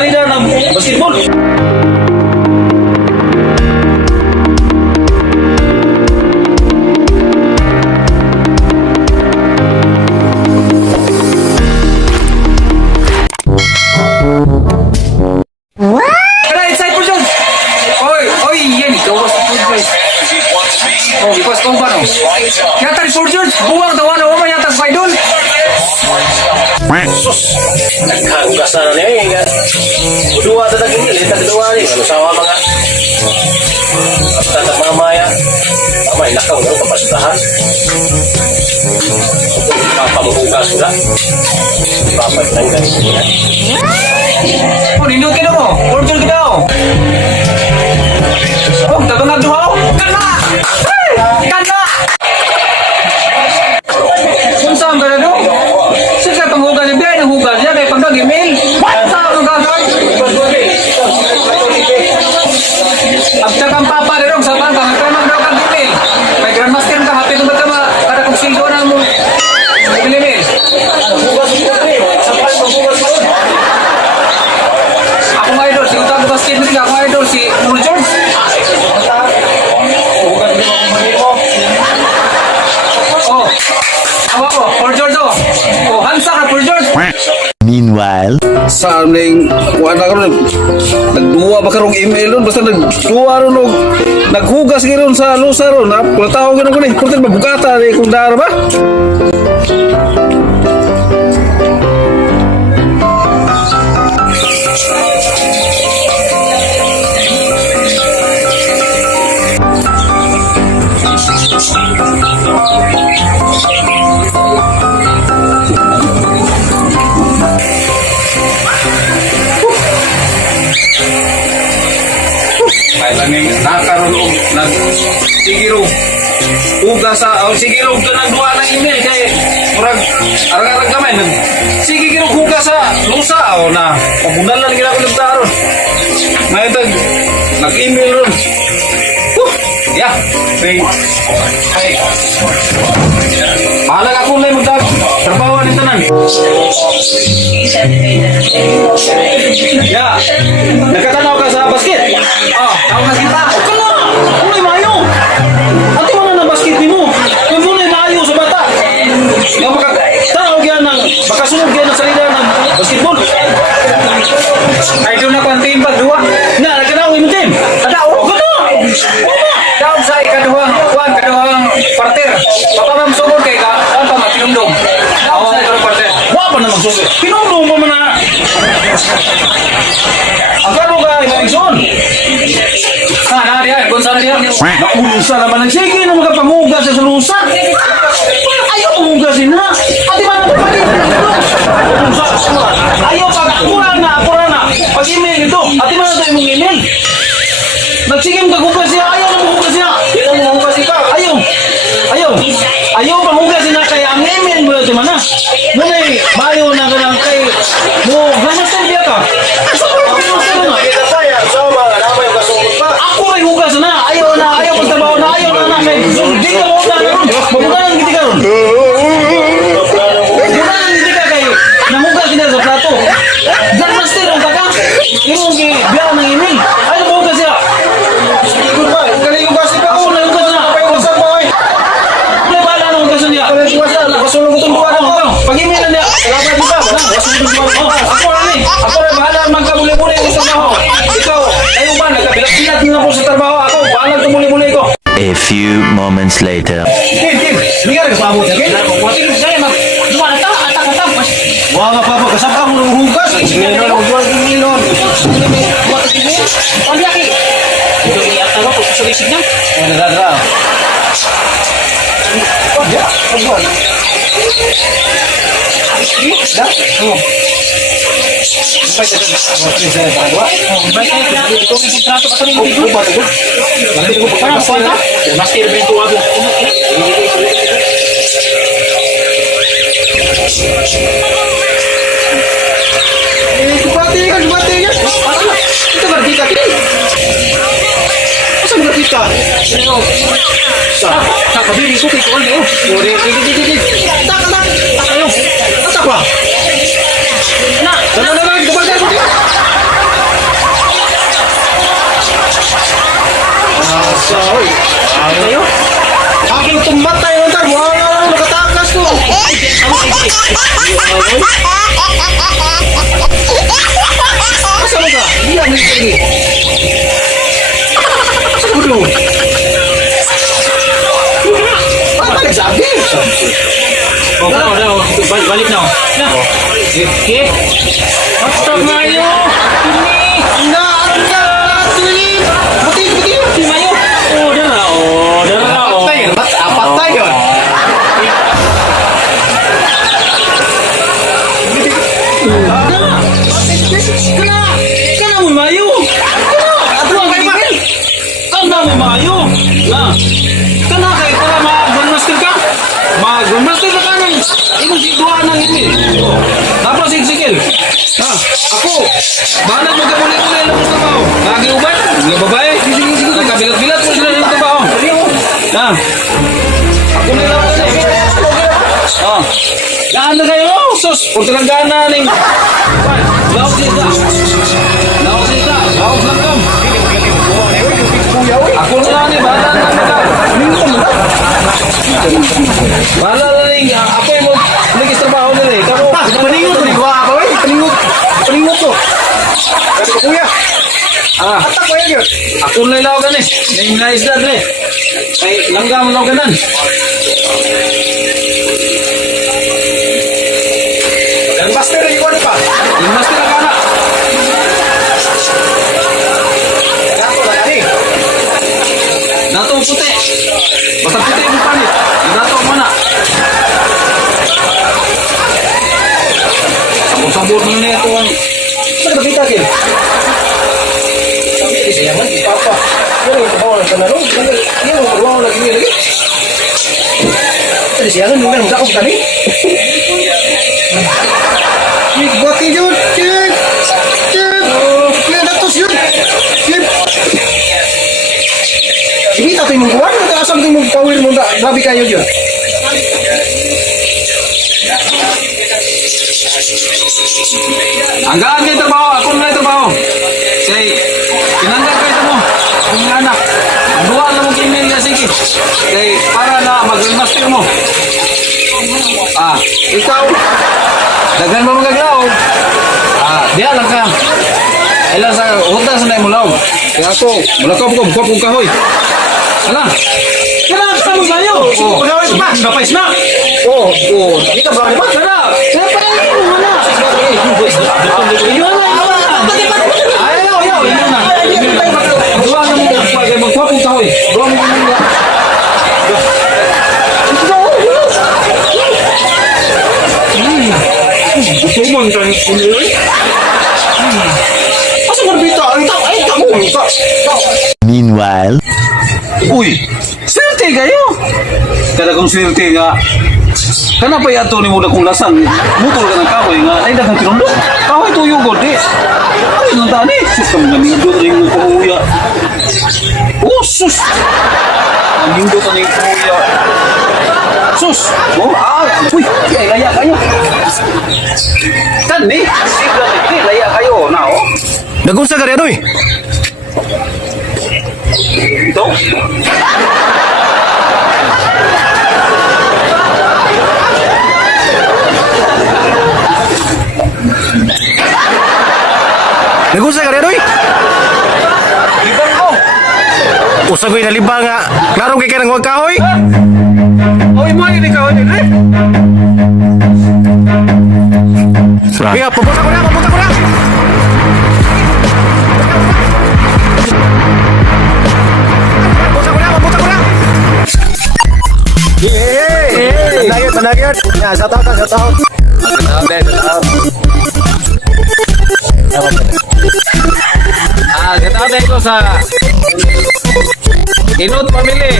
salida ng basketball. Tara, inside po dyan! Oy, yan, ikaw was the food guys. Oh, because kung ba no? Yata ni Fort George, buwang dawa na umay yata sa doon. Nagkagugas na niya. Dua na naging ilit. Dua rin. Ano sawa mga basta na mga maya. May lakaw ng kapastahan. Papamuhugas ko na. Papatanggan ko na. Oh, nindot ka na mo. Fort George ka na. Oh, tatangag duha. Kana! Kana! Kung saan ka na doon? Sige, panghugan niya. Biyahe ng hugan niya. Kaya pag nag-email. Saan ang gagawin? Abta kang papa rin sa bangka. Magkamang daw kang email. May grandmaster ka. Hapit ng baga kada kong sildo na mo. Email. Ako nga idol. Si Utang Basket mo ako nga idol. Si Fort George. Oh. Awa ko. Fort George oh. Oh, hansa ka Fort George. Meanwhile, Sa ning kuha na karon nagduwa ba karong email ron basta nagduwa ron og naghugas giron sa lusa ron na kulataw gyud ko ni kurtin mabugata ni kung dar ba. Ay langing nakaroon og nag sigiro uga sa sigiro ka nang duwa ng email kay murag arang-arang kamay nag sige giro huga sa lusa o na pabunalan gina ko nagdaron maytag nag-email ron. Yeah, hey. Bahala ka kung may magdag trabaho ni tanan. Yeah, nagkatanaw ka sa basket. Oh, tawag na kita. Kano? Kulay mayo! Ati mo na ng basket mo. Yung kulay mayo sa bata. Yung makatawag yan ng makasunog yan ng salida ng basketball. Ay, doon na kung team pag duwa. Na, nagkanawin mo team. Ada, oh. Kano? Daog sa kaduhang parter. Papamam sugod kay ka, ang pamakinumdum. Daog sa ikaduhang parter. Wala pa na magsugot. Pinulong mo na. Ang karo ka, Imaigson. Na dia, gonsa dia. Nakusa naman ang sige na magapangugas sa lusa. Ayaw umugasin na. Ati man ang pagpagin. Ayaw pag kurang na. Pag-email ito. Ati man ito yung email. Nagsigim ka gugas siya. Ayaw na magugas siya. Ayaw pa magugas siya. Kaya ang email mo ito man na. Ngunay, bayo na ka lang kay mo. Ganasan biya ka. Ako ay hugas na. Ayaw pagtrabaho na. Ayaw na. Di ka mo na. Mabukanan giti ka ron. Mabukanan giti ka kayo. Nahugas kita sa plato. Diyan master ang kaka. Imong biya ng email. Ayaw mo hugas siya. Galing hugas niya. Oo, nahugas na. May bala na hugas niya. Kasulong itong buwan mo. Pag-email na niya. Salamat di ba? Ako na bahala magkamuli-muli ko sa trabaho. Ikaw, kayo ba? Nagkabilat-bilat na po sa trabaho. Ako, bahala tumuli-muli ko. a few moments later. Kim, hindi ka nagpapabot na, Kim? Watin ko saya mag duwa na ta, atak. Wala nga pa, kasap ka mo ng hugas. Milon, duwa ng milon. Duwa ng milon. Pandi aki. Ito iyata ko pag sulisig niya. Nagdadra. Balik na. Okay. Basta Mayo. Si Mayo. Oh, dara. Apat tayo. Kana mo Mayo. Kana mo Mayo. Na. Kana kay para mag-grandmaster ka. Mag-grandmaster ka nang imo si duha nang ini. Tapos sigsigil. Ha, ako. Bahala mo ka muli-muli lang sa trabaho. Lagi uban, mga babae. Sige. Nagkabilat-bilat mo sila ng trabaho. Ha. Ako na lang kasi. Oh. Gaan na kayo, sus. Kung talaga na ning. Laos sita. Laos lang kam. Ako na lang ni bahala na nila. Bahala na ning. Ako yung nagis trabaho nila eh. Kamu. Paningot ko ni Gua ako eh. Paningot ko. Kuya. Atak ko yan. Ako na ilaw gan eh. Ning naisda dre. Ay langgam law ganan. Dan master yung ano pa. Yung master ka na. Dato na gani. Dato puti. Basta puti yung panit. Dato mana. Sabot mo na ito ang... Saan ba kita kin? Sabi siya man papa. Ano yung trabaho ng kanalo? Ano yung trabaho lagi niya lagi? Sabi siya man yung sakop kani. Buat yun, cik. Kaya datos yun. Sige, tatay mong kuwan. Asam tayo mong power mo. Grabe kayo yun. Hanggaan kayo trabaho. Ako na trabaho. Say, pinanggal kayo mo. Ang anak. Ang duwa na mong email niya. Sige. Say, para na mag-master mo. Ikaw. Daghan mo magaglaw. Diya lang ka. Ilan sa hutas na yung mulaw. Kaya ako, mulakaw ko. Buka kong kahoy. Ala. Kailangan ka mo bayo. Pagawin pa. Napais na. Oo. Kita ba naman? Kaya. Kaya pa rin mo na. Ayaw. Iyon na. Duwa na mo. Magkuha kong kahoy. Duwa mo na. Sumon ka yung kuliloy? Asa marbita? Ay, tamo ka. Meanwhile, Uy, swerte kayo. Kada kong swerte nga. Kana pa yato ni mo na kung lasan. Mutol ka ng kahoy nga. Ay, dagang tinundo. Kahoy tuyo ko, di. Ay, nang tani. Sus, kami namindot rin mo pahuya. Oh, sus. Namindot rin mo pahuya. Sus. Oh, uy, ay, laya kayo. Tani, sigla ni laya kayo. Na, oh. Nagunsa ka rin, oy. Ito. Nagunsa ka rin, oy. Libang ko. Usagoy na libang nga. Klaro kay ka ng huwag kahoy. Oy, mo ini kahoy ni Dre. Kaya, papunta ko na. Papunta ko na. Hey! Tanagyan. Ya, shout out. Gataw ko sa Inot Family.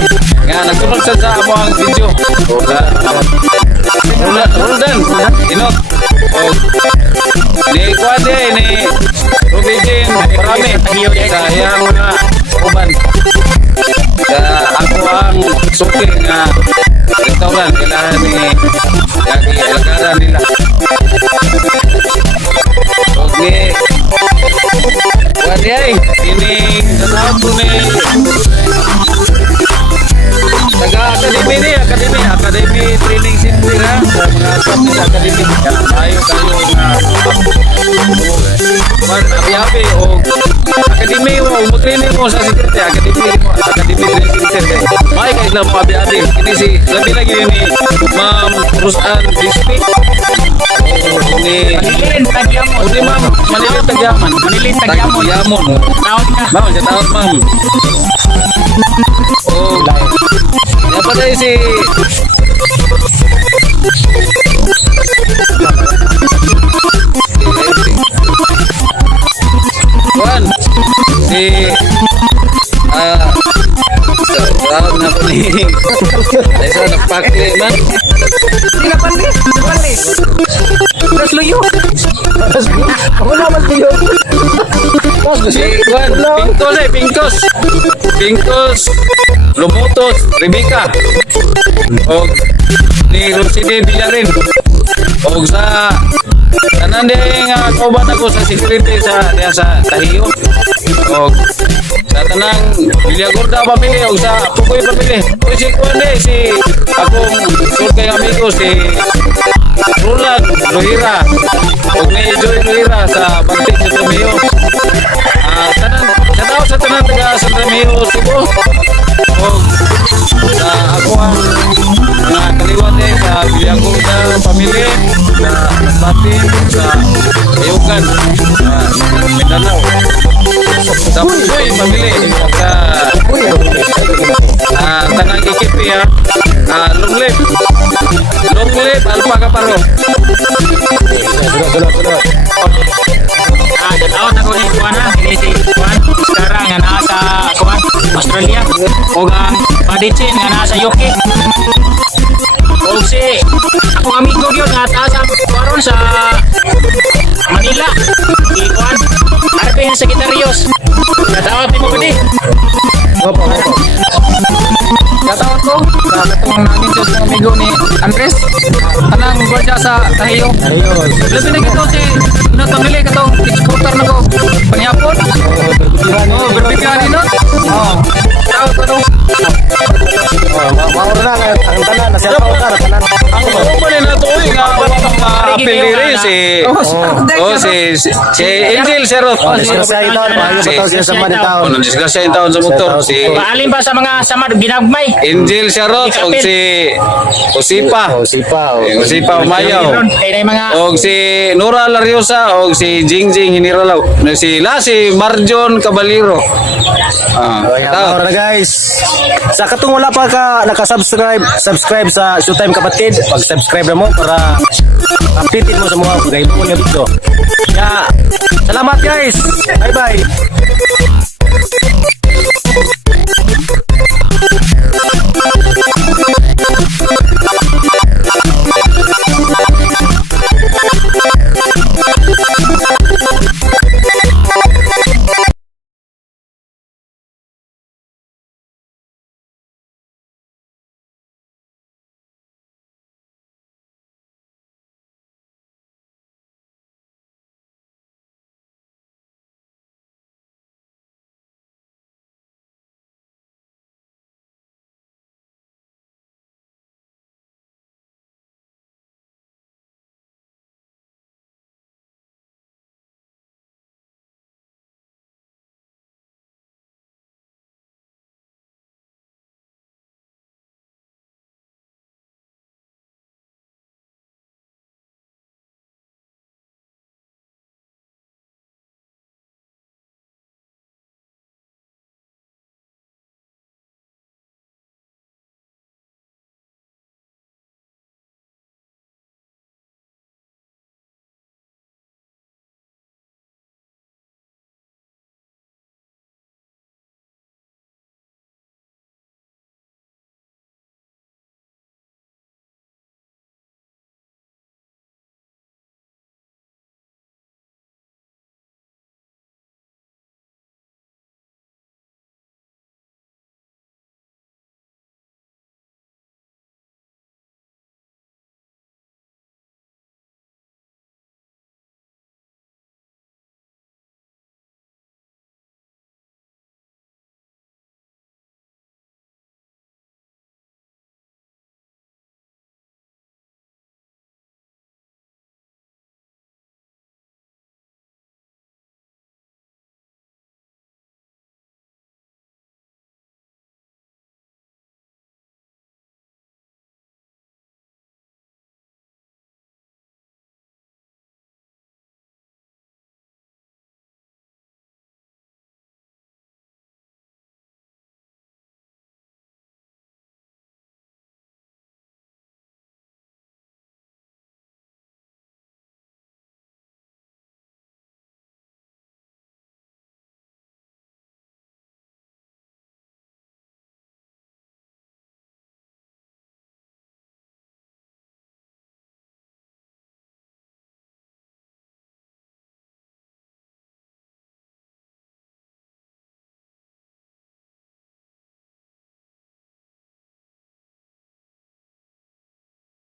Nga, nagtulog sa amo ang video. Roldan. Inot. O, ni Kwade, ni Rubijin, marami. Sa iyang mga uban. Sa ako ang suki nga restaurant. Kailangan ni lagi alagada nila. Okay. Kwade ay, ini tatawag ko ni Academy Training Center ha, sa mga staff nila Academy. Tayo na man abi-abi o Academy o mo training mo sa security, academy training center. May kahit na mo abi-abi. Ini si, labi lagi yun ni Ma'am Rusan Disney. Ni, Manilin, tagyamon. ni Ma'am Manilin Tagyaman. Manilin, tagyamon. Tagyamon. Taon ka. Ma'am, sa taon, ma'am. Oh, yan pa tayo si... Juan, si... Salamat na po ni... Isa, nagpakli, man. Hindi na pandi. Pandi. Terus luyo. Si Juan, Pinkos. Pinkos, Lumutos, Rebecca. O ni Rosidi Villarin. O sa tanan din nga kauban ako sa security sa diya sa Tahiyo. O sa tanang Villagorda pamilya o sa Pukoy pamilya. O si Juan si akong sud kay amigo si Roland Lohira. O ni Joy Lohira sa Bantik sa Tumiyo. Tanan sa tanan taga Santa Mio Cebu. O sa ako ang mga kaliwat sa Villagorda pamilya na Masbate sa Ayugan Mindanao. Sa Pukoy pamilya sa tanang ikipi Longlip Alpaca Paro. Tawag ako ni Juan ha. Ini si Juan. Sekarang nga nasa Kuan, Australia. O ang Padichin nga nasa UK. O si akong amigo yun nga taas ang Kuaron sa Manila. Si Juan. Arpin Secretarios. Natawag mo ba di? Katawag ko sa katong namin sa mga amigo ni Andres. Anang gwardiya sa Tahiyo. Labi na gito si pamili katong exporter na ko. Panihapon. Oh, berbigyan din no? Oh. Tawag ko nung. Maura na ang tanan na siya pautar tanan. Ang kumpanya na to nga mga apelire si Angel Serot. Ano disgrasya yung taon sa motor si Paalin ba sa mga samad ginagmay? Angel Serot o si Osipa Mayaw Kaya na yung mga o si Nora Lariosa o si Jingjing Hiniralaw si Marjon Caballero. Maura na guys. Sa katong wala pa ka subscribe sa Showtime Kapatid, pag-subscribe na mo para updated mo sa mga pagkaibon na video. Salamat guys. Bye bye.